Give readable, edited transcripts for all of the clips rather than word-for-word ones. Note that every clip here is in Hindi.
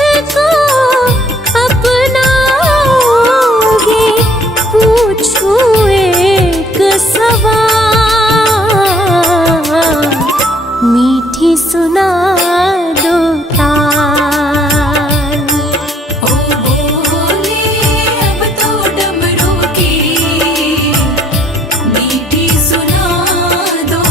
मुझको अपनाओगे, पूछूं एक सवाल, मीठी सुना दो ताल। ओ बोले अब तो डमरू की मीठी सुना दो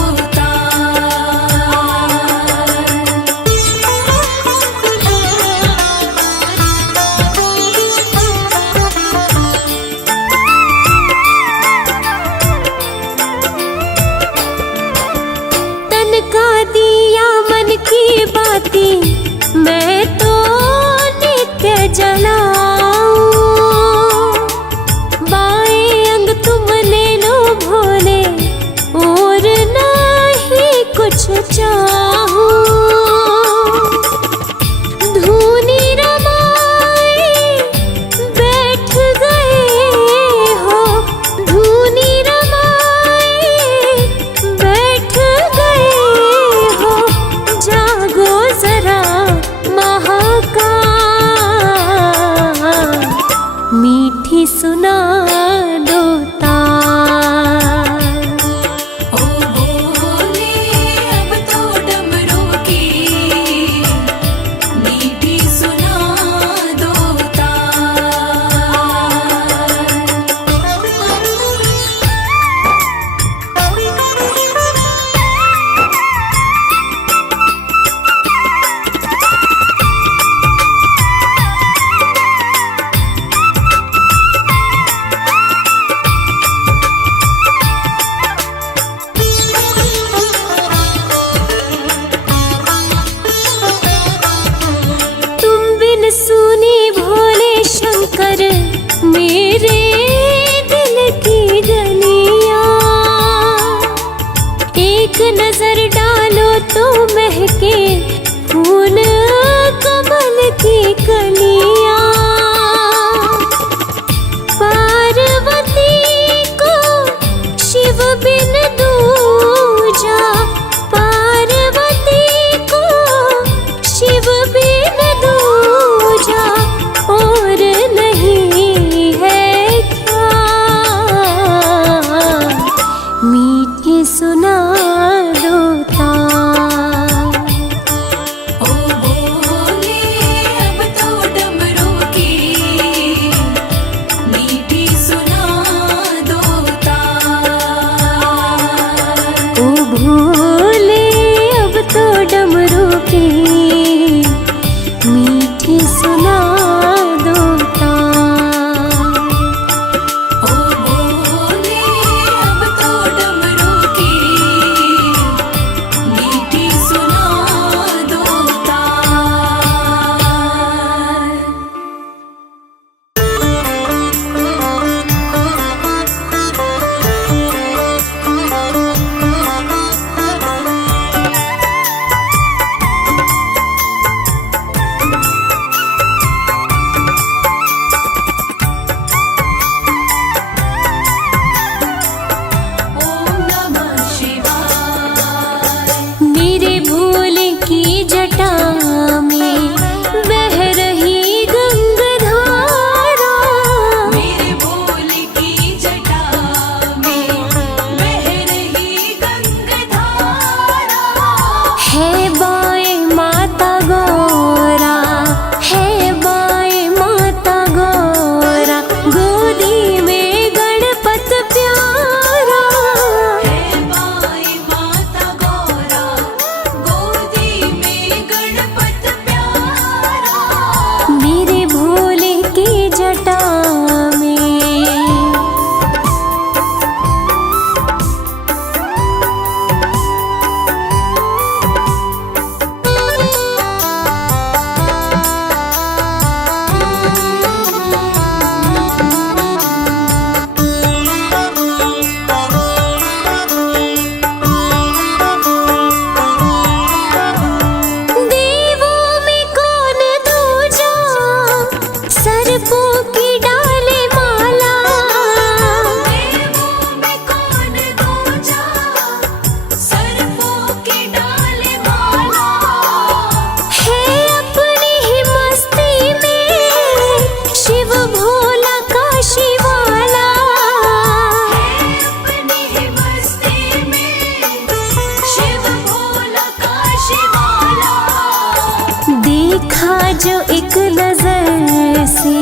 जो एक नजर से,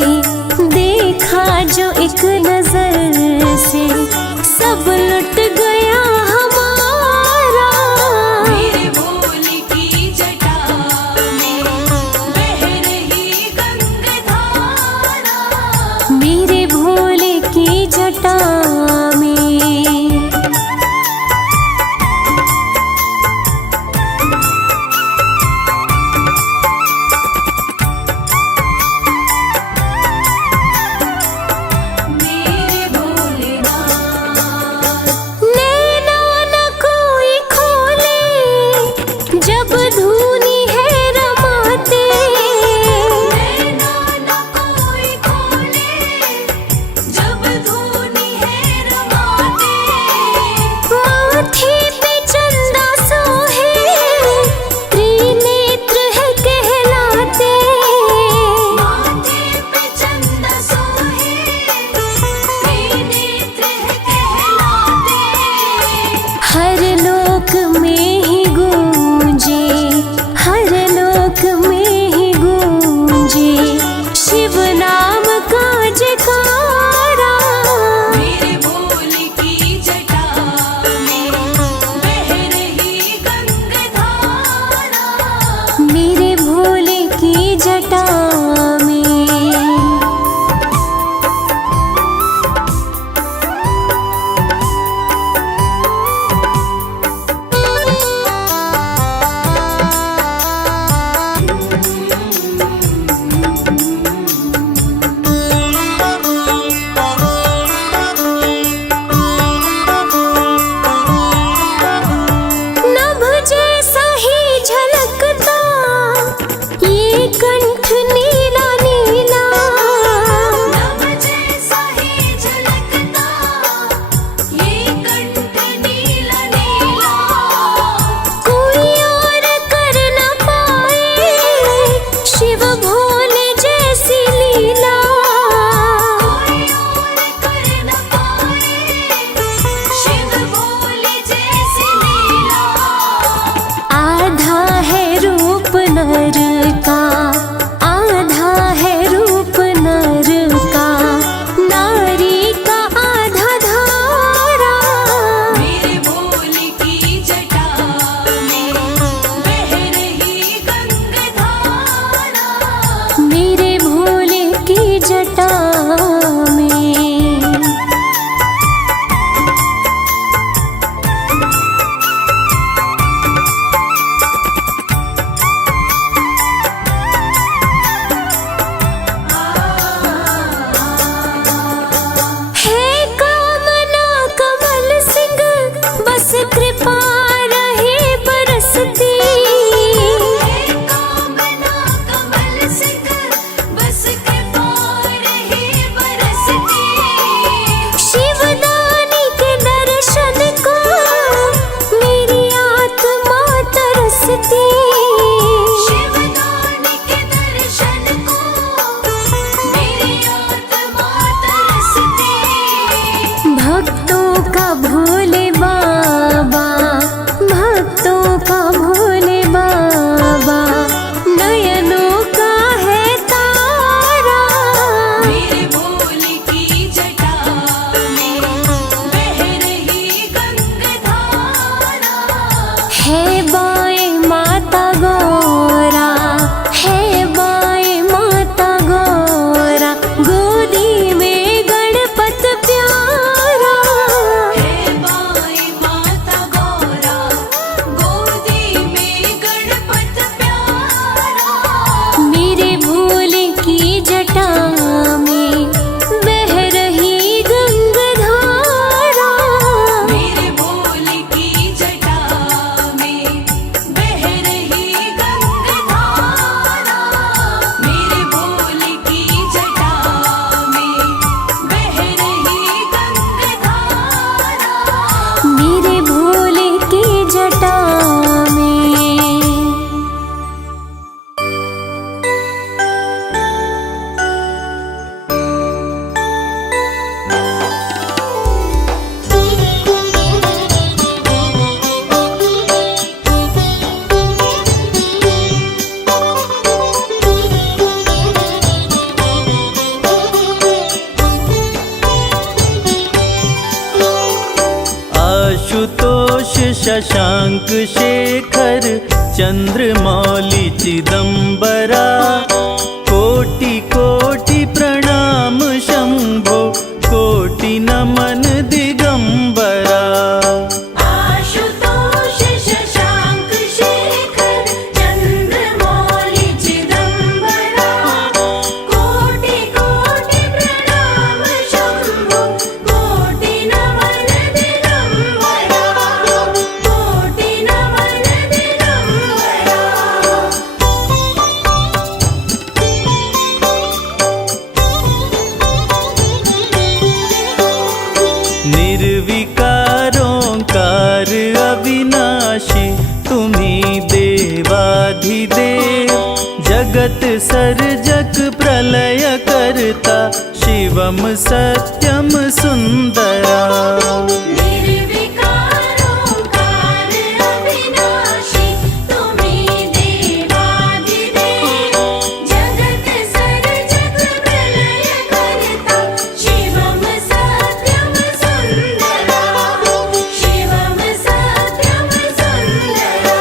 देखा जो एक नजर से, सब लुट गया हमारा। मेरे भोले की जटा में बह रही गंगाधारा। मेरे भोले की जटा में। शशांक शेखर चंद्रमौली चिदंबरा कोटि कोटि प्रणाम शंभो कोटि नमन दिगंबरा। आशुतोष शशांक शेखर चंद्रमौली चिदंबरा कोटि कोटि प्रणाम शंभो कोटि नमन दिगंबरा कोटि नमन दिगंबरा। निर्विकारोंकार अविनाशी तुम्ही देवाधिदेव जगत सर्जक प्रलय करता शिवम सत्यम सुंदरा। निर्विकारोंकार अविनाशी तुम्ही देवाधिदेव जगत सर्जक प्रलय करता शिवम सत्यम सुंदरा शिवम सत्यम सुंदरा।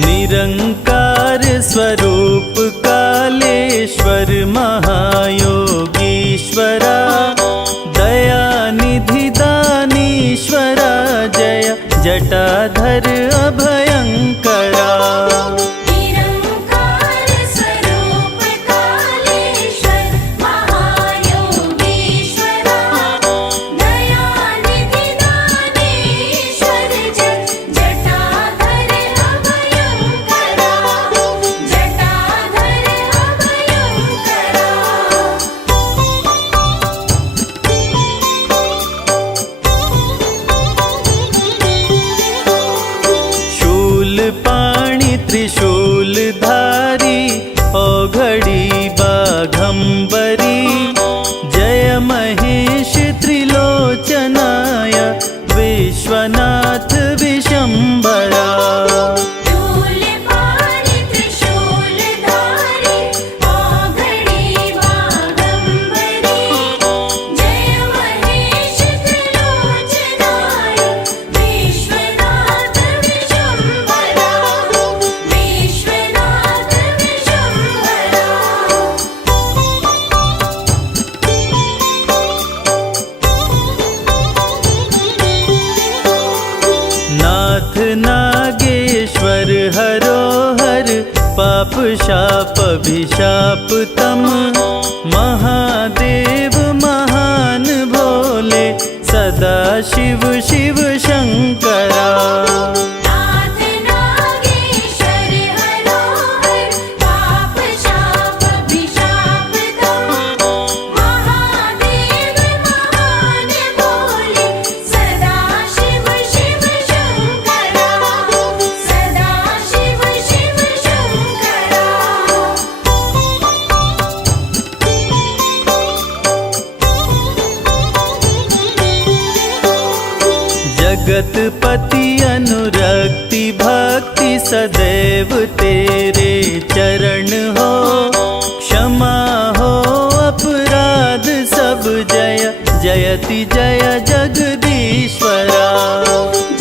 निरंकार स्वरूप कालेश्वर महायोगीश्वरा दयानिधि दानीश्वरा जय जटाधर अभयंकरा। निरंकार स्वरूप कालेश्वर महायोगीश्वरा दयानिधि दानेश्वर जय जटाधर अभयंकरा जटाधर अभयंकरा। शूलपाणि त्रिशूलधारी औघड़ी बाघंबरी जय महेश त्रिलोचनाय विश्वनाथ विशंभरा। शूलपाणि त्रिशूलधारी औघड़ी बाघंबरी जय महेश त्रिलोचनाय विश्वनाथ विशंभरा विश्वनाथ विशंभरा। नाथ नागेश्वर हरोहर पाप शाप अभिशाप तम महादेव महान भोले सदा शिव शिव शंकरा। नाथ नागेश्वर हरोहर पाप शाप अभिशाप तम महादेव महान भोले सदा शिव शिव शंकरा सदा शिव शिव शंकरा। जगतपति अनुरक्ति भक्ति सदैव तेरे चरण हो क्षमा हो अपराध सब जय जयति जय जगदीश्वरा।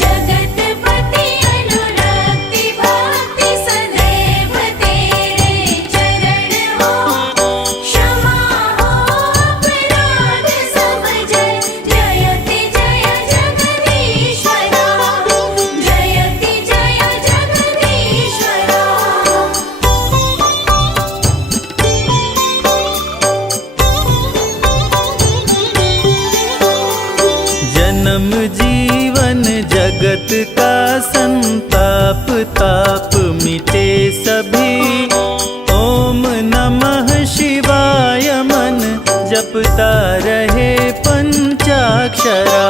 जगतपति अनुरक्ति भक्ति सदैव तेरे चरण हो क्षमा हो अपराध सब जय जयति जय जगदीश्वरा जयति जय जगदीश्वरा। जन्म जीवन जगत का संताप ताप मिटे सभी ओम नमः शिवाय मन जपता रहे पंचाक्षरा।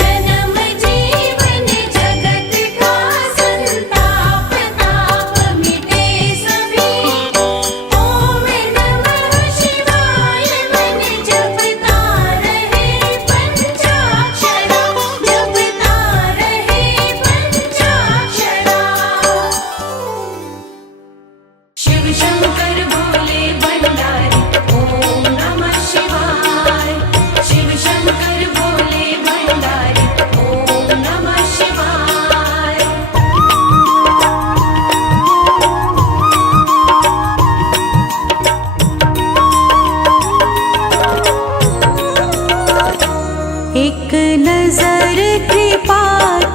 जन्म जीवन जगत का संताप ताप मिटे सभी ओम नमः शिवाय मन जपता रहे पंचाक्षरा जपता रहे पंचाक्षरा। शिव शंकर भोले भंडारी कृपा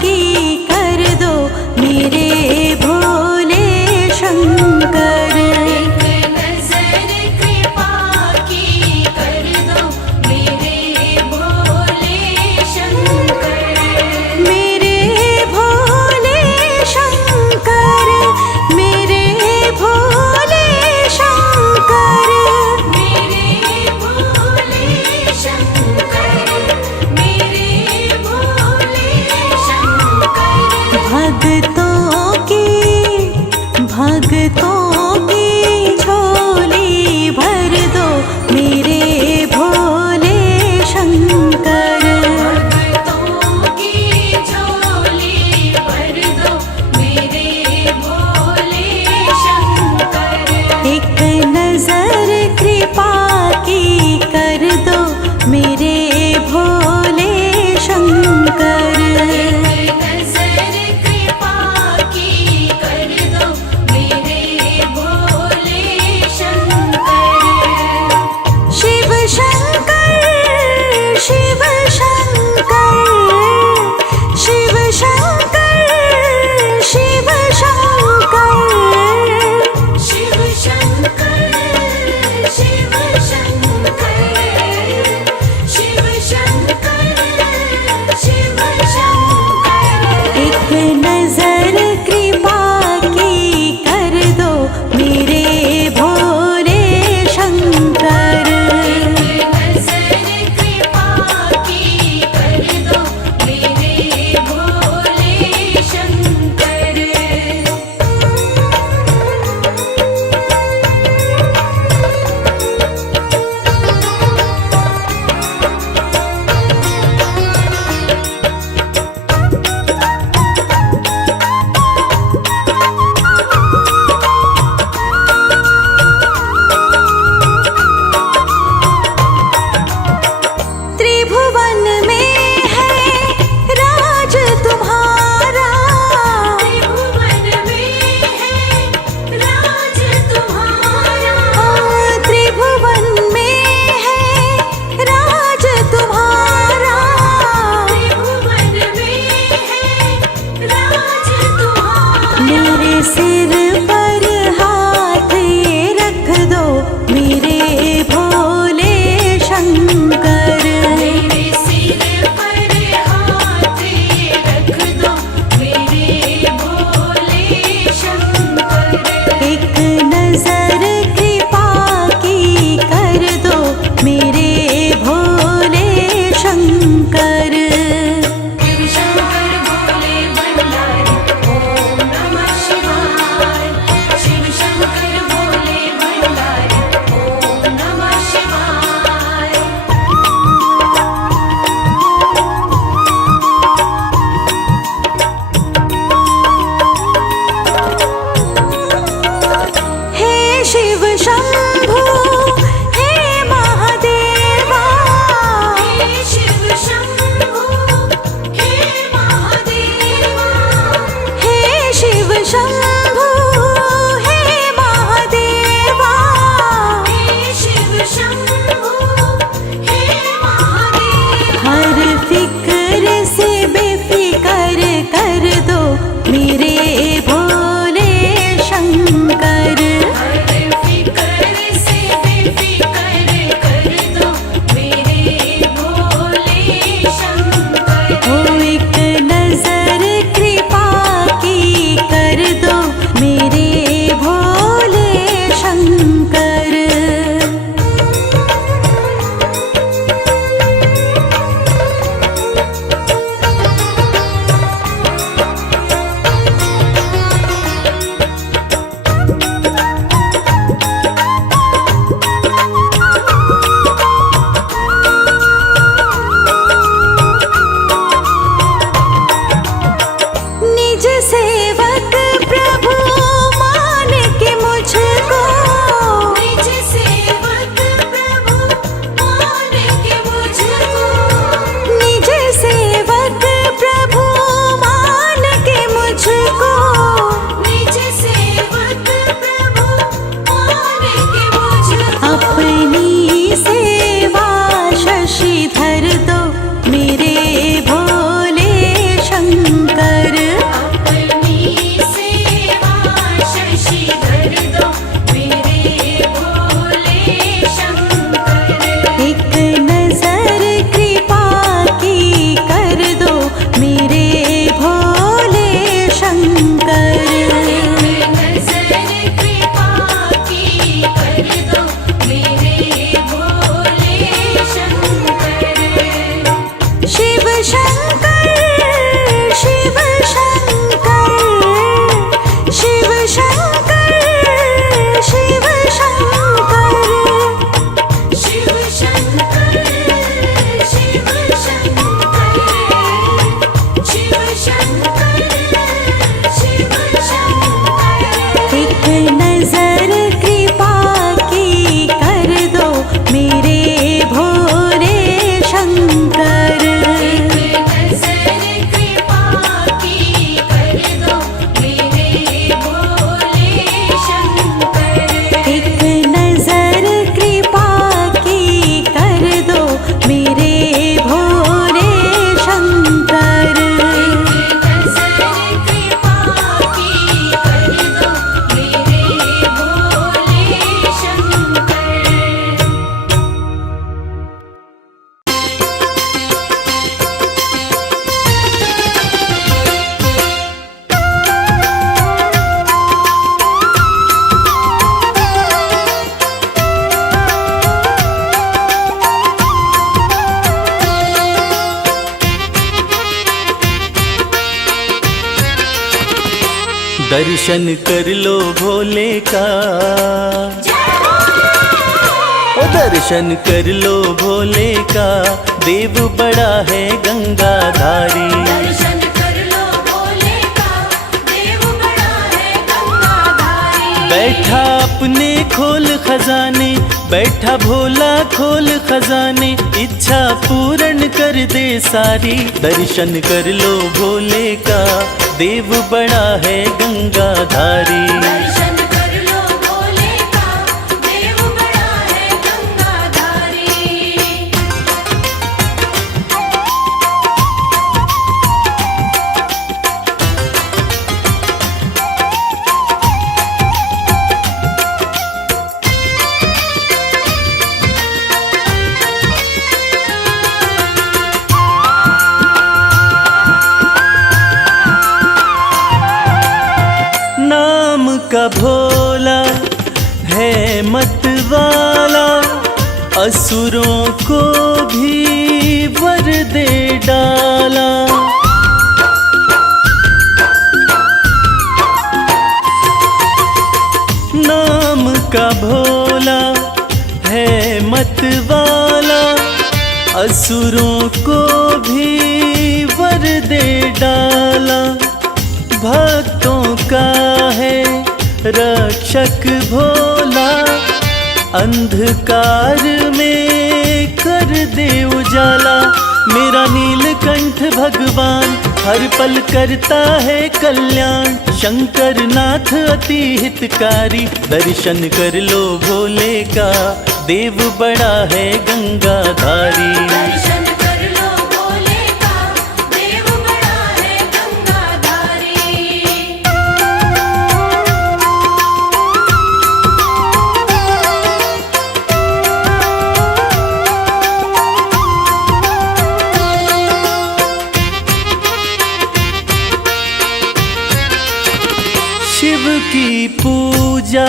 की कर दो मेरे भोले शंकर। एक नजर कृपा की कर दो मेरे भोले शंकर। मेरे भोले शंकर, मेरे भोले शंकर, मेरे भोले शंकर, मेरे भोले शंकर। भक्तों की झोली भर दो मेरे भोले शंकर। भक्तों की झोली भर दो मेरे भोले शंकर। एक नजर कृपा की कर दो मेरे भोले शंकर। एक नजर कृपा की कर दो मेरे भोले शंकर। शिव शंकर, शिव शंकर, शिव शंकर, शिव शंकर, शिव शंकर, शिव शंकर, शिव शंकर, शिव दर्शन कर लो भोले का, ओ दर्शन कर लो भोले का, देव बड़ा है गंगाधारी। दर्शन कर लो भोले का, देव बड़ा है गंगाधारी। बैठा अपने खोल खजाने, बैठा भोला खोल खजाने, इच्छा पूर्ण कर दे सारी। दर्शन कर लो भोले का, देव बड़ा है गंगाधारी। दर्शन कर लो भोले का, देव बड़ा है गंगाधारी। नाम का भोला है मत वाला, असुरों को भी वर दे डाला। नाम का भोला है मत वाला, असुरों को भी वर दे डाला। भक्तों का है रक्षक भोला, अंधकार में कर दे उजाला। मेरा नीलकंठ भगवान हर पल करता है कल्याण, शंकर नाथ अति हितकारी। दर्शन कर लो भोले का, देव बड़ा है गंगाधारी। दर्शन कर लो भोले का, देव बड़ा है गंगाधारी। शिव की पूजा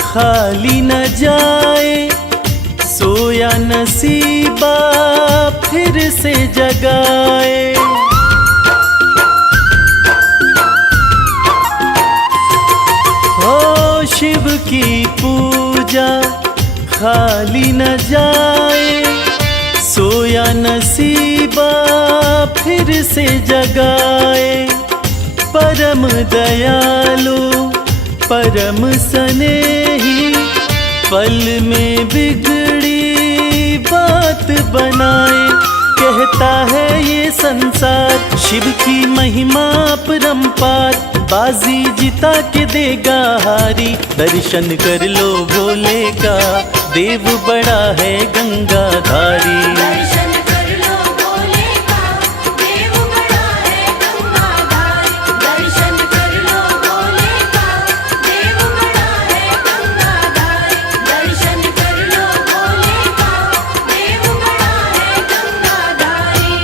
खाली न जाए, सोया नसीबा फिर से जगाए। हो शिव की पूजा खाली न जाए, सोया नसीबा फिर से जगाए। परम दयालु परम स्नेही, पल में बिगड़ी बात बनाए। कहता है ये संसार शिव की महिमा परम्पार, बाजी जिता के देगा हारी। दर्शन कर लो भोले का, देव बड़ा है गंगाधारी। दर्शन कर लो भोले का, देव बड़ा है गंगाधारी। दर्शन कर लो भोले का, देव बड़ा है गंगाधारी। दर्शन कर लो भोले का, देव बड़ा है गंगाधारी।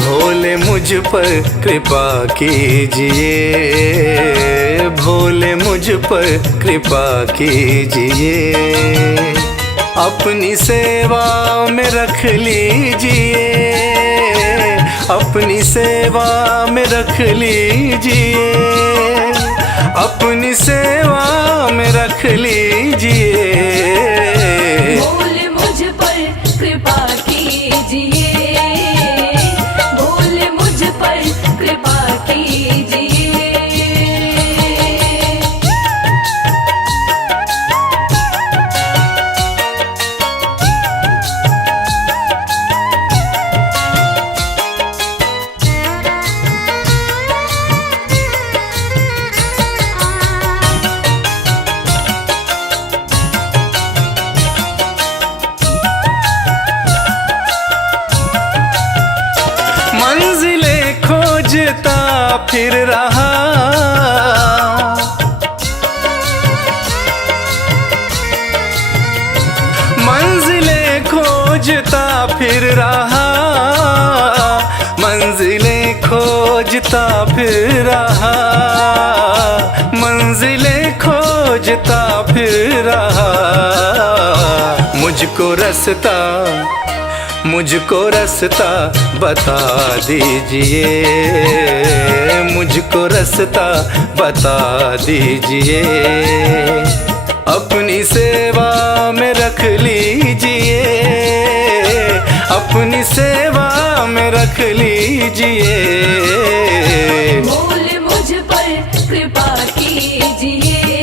भोले मुझ पर कृपा कीजिए, भोले मुझ पर कृपा कीजिए। अपनी सेवा में रख लीजिए, अपनी सेवा में रख लीजिए, अपनी सेवा में रख लीजिए। भोले मुझ पर कृपा कीजिए, भोले मुझ पर कृपा कीजिए। मंजिलें खोजता फिर रहा, खोजता फिर रहा, मंजिलें खोजता फिर रहा। मुझको रास्ता बता दीजिए, मुझको रास्ता बता दीजिए। अपनी सेवा में रख लीजिए, अपनी सेवा में रख लीजिए। बोल मुझ पर कृपा कीजिए,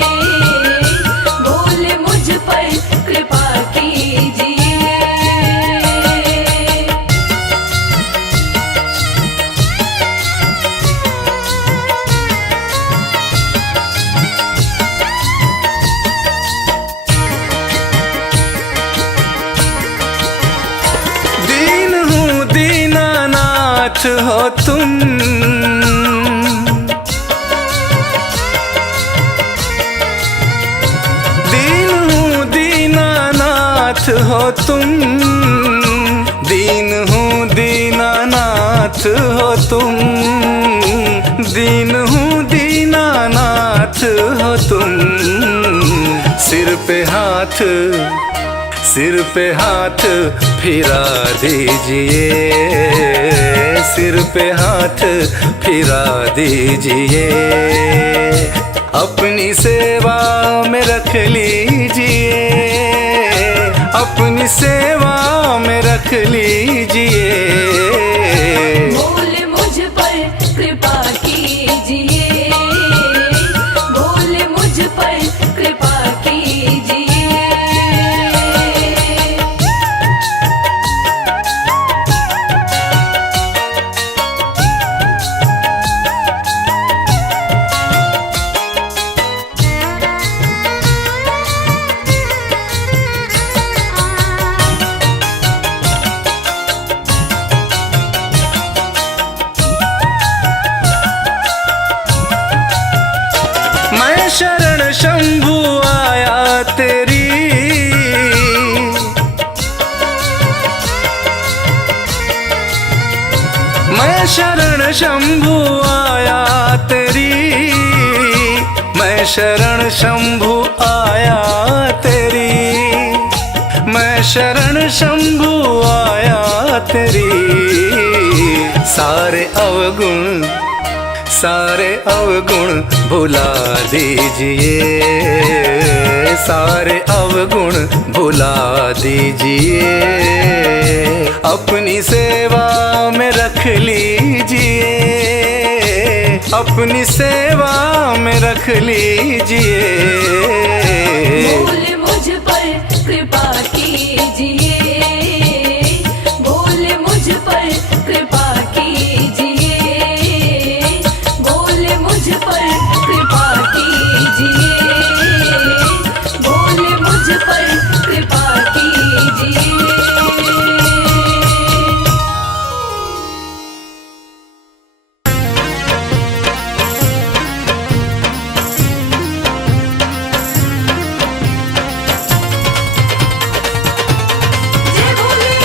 बोल मुझ पर कृपा कीजिए। दीन हूँ दीनानाथ हो तुम, दीन हूँ दीनानाथ हो तुम, दीन हूँ दीनानाथ हो तुम, दीन हूँ दीनानाथ हो तुम। सिर पे हाथ फिरा दीजिए, सिर पे हाथ फिरा दीजिए। अपनी सेवा में रख लीजिए, अपनी सेवा में रख लीजिए। बोल मुझ पर कृपा कीजिए, बोल मुझ पर कृपा कीजिए। मैं शरण शंभु आया तेरी, मैं शरण शंभु आया तेरी, मैं शरण शंभु आया तेरी, मैं शरण शंभु आया तेरी। सारे अवगुण भुला दीजिए, सारे अवगुण भुला दीजिए। अपनी सेवा में रख लीजिए, अपनी सेवा में रख लीजिए। बोल मुझ पर कृपा कीजिए, बोल मुझ पर कृपा कीजिए, बोल मुझ पर कृपा कीजिए, बोल मुझ पर कृपा कीजिए। जय भोले,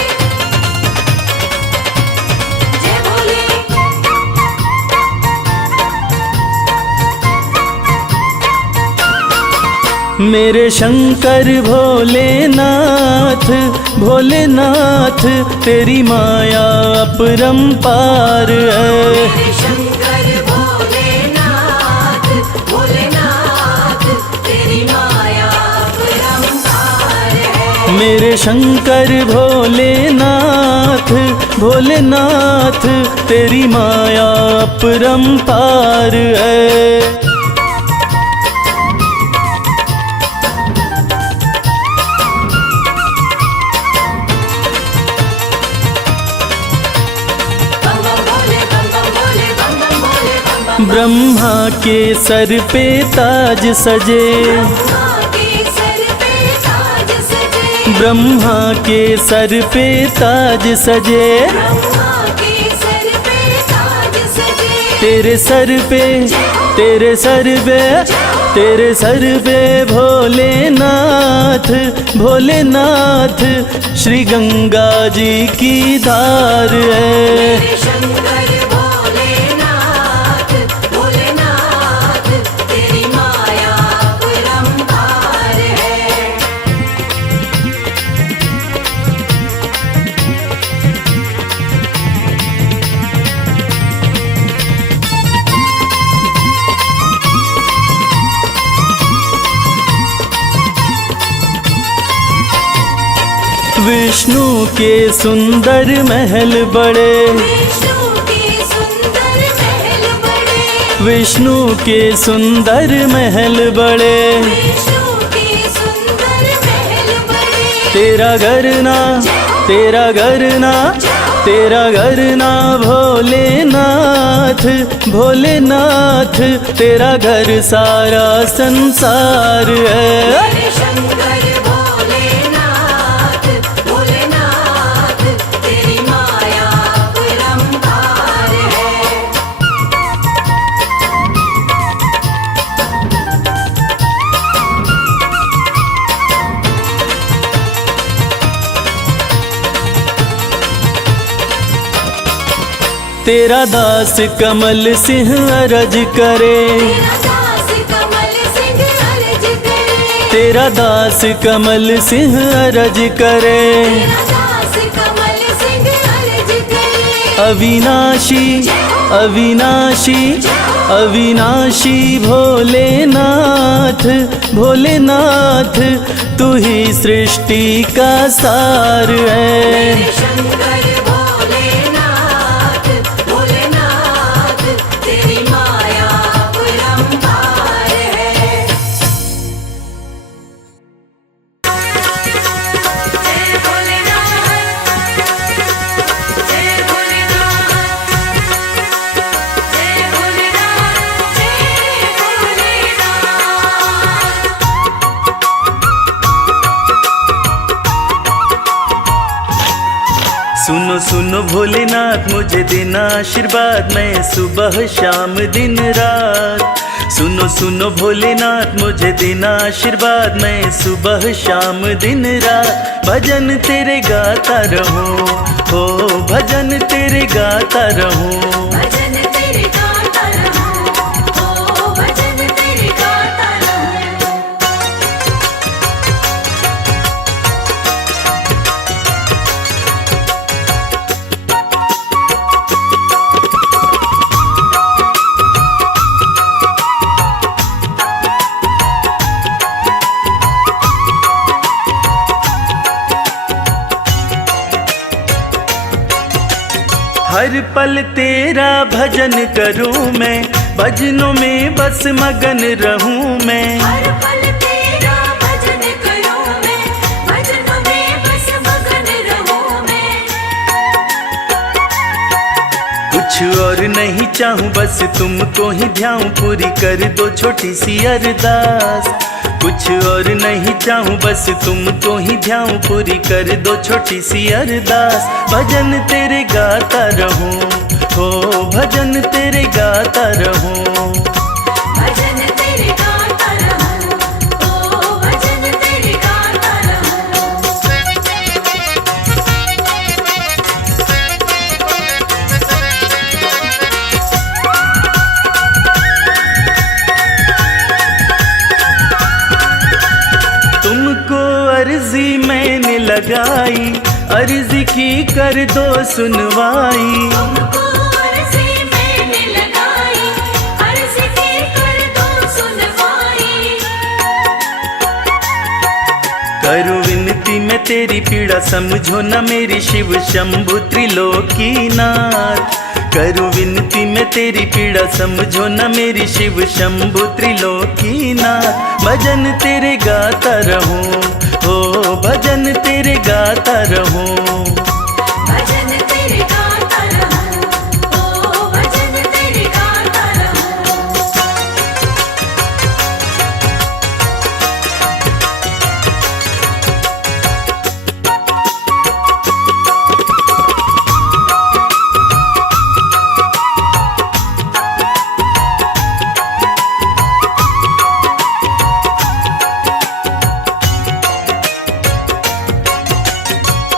जय भोले। मेरे शंकर भोलेनाथ, भोलेनाथ तेरी माया अपरंपार है। मेरे शंकर भोलेनाथ, भोलेनाथ तेरी माया अपरंपार है। मेरे शंकर भोलेनाथ, भोलेनाथ तेरी माया अपरंपार है। बम बम भोले, बम बम भोले, बम बम भोले, बम बम। ब्रह्मा के सर पे ताज सजे, ब्रह्मा के सर पे ताज सजे, ब्रह्मा के सर पे ताज सजे। ब्रह्मा के सर पे ताज सजे। तेरे सर पे, तेरे सर पे, तेरे सर पे भोलेनाथ, भोलेनाथ श्री गंगा जी की धार है। मेरे शंकर भोलेनाथ, विष्णु के सुंदर महल बड़े, विष्णु के सुंदर महल बड़े, विष्णु के सुंदर महल बड़े, विष्णु के सुंदर महल बड़े। तेरा घर ना, तेरा घर ना, तेरा घर ना भोलेनाथ, भोलेनाथ, तेरा घर सारा संसार है। मेरे शंकर भोलेनाथ, भोलेनाथ, तेरी माया अपरंपार है। तेरा दास कमल सिंह अरज करे, तेरा दास कमल सिंह अर्ज करे, तेरा दास कमल सिंह अरज करे, तेरा दास कमल सिंह अर्ज करे। अविनाशी, अविनाशी, अविनाशी भोलेनाथ, भोलेनाथ, तू ही सृष्टि का सार है। मेरे शंकर भोलेनाथ, भोलेनाथ, तेरी माया अपरंपार है। जय भोलेनाथ, जय भोलेनाथ, जय भोलेनाथ, जय भोलेनाथ। सुनो सुनो भोलेनाथ, मुझे देना आशीर्वाद, मैं सुबह शाम दिन रात। सुनो सुनो भोलेनाथ, मुझे देना आशीर्वाद, मैं सुबह शाम दिन रात भजन तेरे गाता रहूं, हो भजन तेरे गाता रहूं। भजन तेरे गाता रहूं, ओ भजन तेरे गाता रहूं। हर पल तेरा भजन करूं मैं, भजनों में बस मगन रहूं मैं। हर पल तेरा भजन करूं मैं, भजनों में बस मगन रहूं मैं। कुछ और नहीं चाहूं, बस तुमको ही ध्याऊं, पूरी कर दो छोटी सी अरदास। कुछ और नहीं चाहूं, बस तुमको ही ध्याऊं, पूरी कर दो छोटी सी अरदास। भजन तेरे गाता रहूं, हो भजन तेरे गाता रहूं। भजन तेरे गाता रहूं, ओ भजन तेरे गाता रहूं। तुमको अर्जी मैंने लगाई, अर्जी की कर दो सुनवाई। तुमको अर्जी मैंने लगाई, अर्जी की कर दो सुनवाई। करो विनती मैं तेरी पीड़ा, समझो न मेरी, शिव शंभु त्रिलोकीनाथ। करो विनती मैं तेरी पीड़ा, समझो न मेरी, शिव शंभु त्रिलोकीनाथ। भजन तेरे गाता रहूं, हो भजन तेरे गाता रहूं। भजन तेरे गाता रहूं, ओ भजन तेरे गाता रहूं।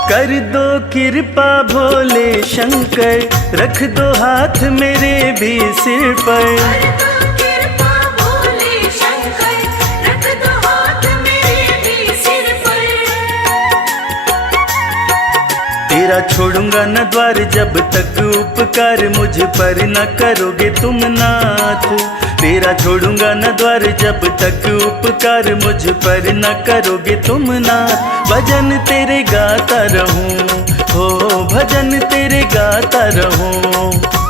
कर दो कृपा भोले शंकर, रख दो हाथ मेरे भी सिर पर। कर दो कृपा भोले शंकर, रख दो हाथ मेरे भी सिर पर। तेरा छोड़ूंगा न द्वार, जब तक उपकार मुझ पर न करोगे तुम नाथ। तेरा छोड़ूंगा न द्वार जब तक उपकार मुझ पर न करोगे तुम ना। भजन तेरे गाता रहूं, हो भजन तेरे गाता रहूं।